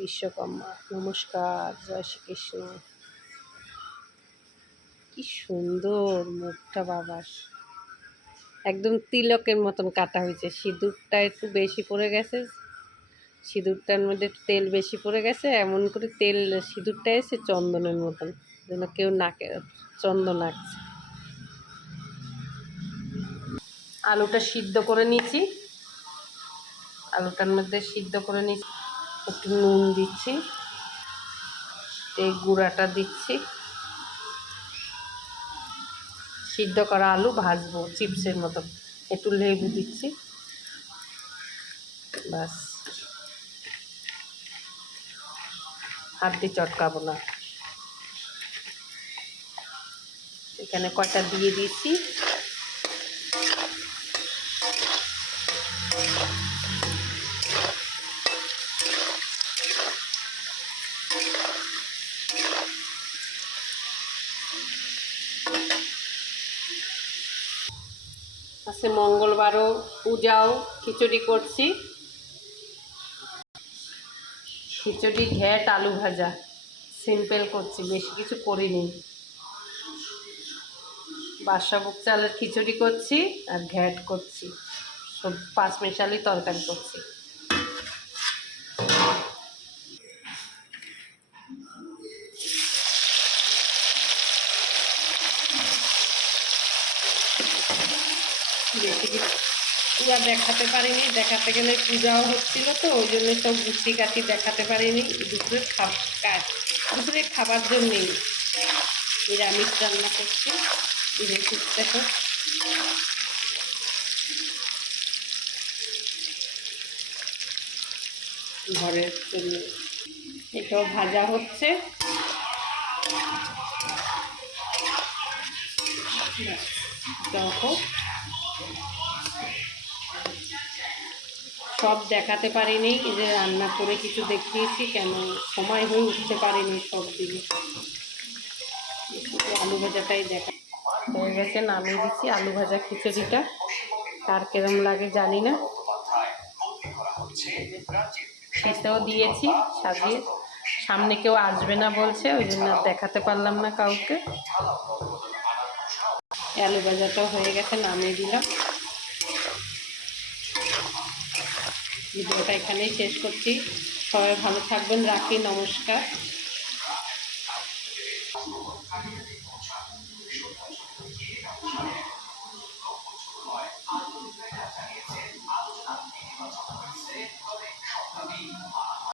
বিশ্বকর্মা নমস্কার, জয় শ্রীকৃষ্ণ। কি সুন্দর মুখটা বাবার, একদম তিলকের মতন কাটা হয়েছে। সিঁদুরটা একটু বেশি পড়ে গেছে, সিঁদুরটার মধ্যে তেল বেশি পড়ে গেছে, এমন করে তেল সিঁদুরটা এসে চন্দনের মতন, যেন কেউ নাকে চন্দন আঁকছে। আলুটা সিদ্ধ করে নিয়েছি, আলুটার মধ্যে সিদ্ধ করে নিয়েছি, একটু নুন দিচ্ছি, এই গুঁড়াটা দিচ্ছি। সিদ্ধ করা আলু ভাজবো চিপসের মতো, একটু লেবু দিচ্ছি, বাস। হাত দিয়ে চটকাবো না। এখানে কয়টা দিয়ে দিয়েছি, আজকে মঙ্গলবারও, পূজাও, খিচুড়ি করছি। খিচুড়ি, ঘ্যাট, আলু ভাজা, সিম্পল করছি, বেশি কিছু করিনি। বাদশাভোগ চালের খিচুড়ি করছি আর ঘ্যাট করছি, সব পাঁচমিশালি তরকারি করছি। বেশি কিছু পূজা দেখাতে পারিনি, দেখাতে গেলে পূজাও হচ্ছিল তো, ওই জন্য সব গুটি কাটি দেখাতে পারিনি। দুপুরের দুপুরে খাবার জন্যেই নিরামিষ রান্না করছি, দেখো। ঘরের জন্য এটাও ভাজা হচ্ছে। দেখো, সব দেখাতে পারিনি, এই যে রান্না করে কিছু দেখিয়েছি, কেন সময় হয়ে উঠতে পারিনি সব দিকে। আলু ভাজাটাই দেখা হয়ে গেছে, নামিয়ে দিচ্ছি আলু ভাজা খিচুড়িটা। কার কেরম লাগে জানি না, খেতেও দিয়েছি সাজিয়ে। সামনে কেউ আসবে না বলছে, ওই জন্য দেখাতে পারলাম না কাউকে। আলু ভাজাটাও হয়ে গেছে, নামিয়ে দিলাম। ভিডিওটা এখানেই শেষ করছি। সবাই ভালো থাকবেন, রাখি, নমস্কার।